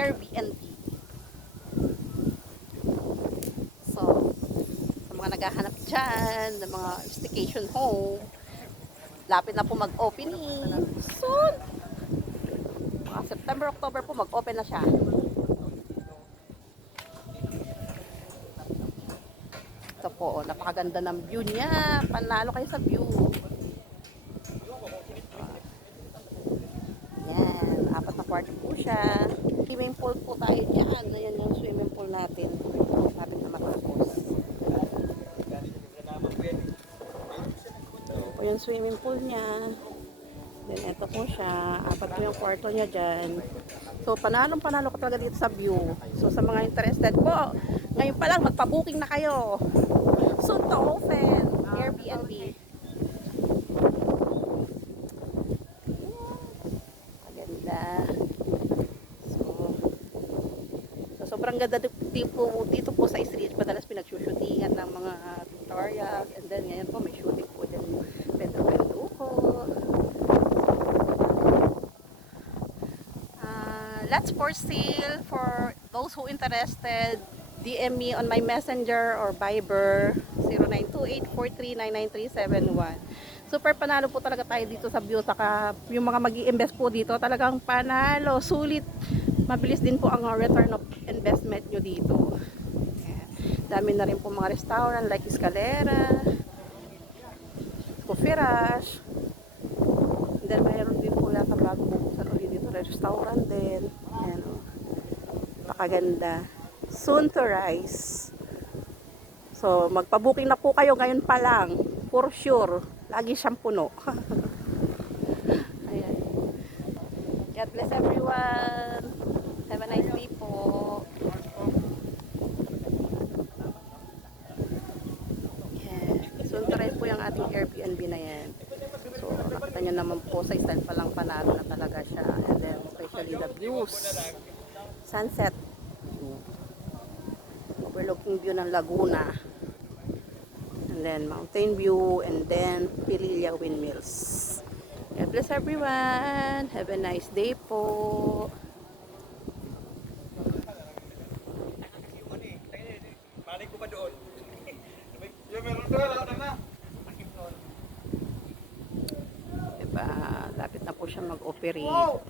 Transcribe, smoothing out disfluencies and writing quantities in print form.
Airbnb. So, sa mga naghahanap dyan ng mga staycation home, lapit na po mag-opening soon. Mga September, October po mag-open na siya. Ito po, napakaganda ng view niya. Panalo kayo sa view. Yan, 4 na kwarto po siya. Swimming pool po tayo dyan. Ayan yung swimming pool natin. Lapit na matapos. Ito po yung swimming pool niya. Then, ito po siya. 4 po yung kwarto niya dyan. So, panalo ka talaga dito sa view. So, sa mga interested po, ngayon pa lang, magpa-booking na kayo. Soon to open. Airbnb. Maganda. So, sobrang ganda dito po sa street. Madalas pinagsushootingan ng mga tutorials. And then, ngayon po, may shooting po dyan. Pedro Penduko. Lots for sale for those who interested. DM me on my messenger or Viber 0928-4399-371. Super panalo po talaga tayo dito sa view. Saka yung mga mag-i-invest po dito talagang panalo, sulit. Mabilis din po ang return of investment nyo dito. Dami na rin po mga restaurant like Escalera, Coffee Rush. And then mayroon din po yata bago bubuksan ulit dito restaurant din. Ayan o. Napakaganda. Soon to rise. So, magpa-booking na po kayo ngayon pa lang. For sure. Lagi siyang puno. Ayan. God bless everyone. Have a nice day po. Yeah. Soon to rise po yung ating Airbnb na yan. So, nakita nyo naman po sa style pa lang panalo na talaga siya. And then, especially the views. Sunset. Overlooking view ng Laguna. And then, mountain view. And then, Pililla Windmills. God bless everyone. Have a nice day po. Balik ko pa doon. Yung meron doon, ako na. Diba, lapit na po siya mag-operate. Wow!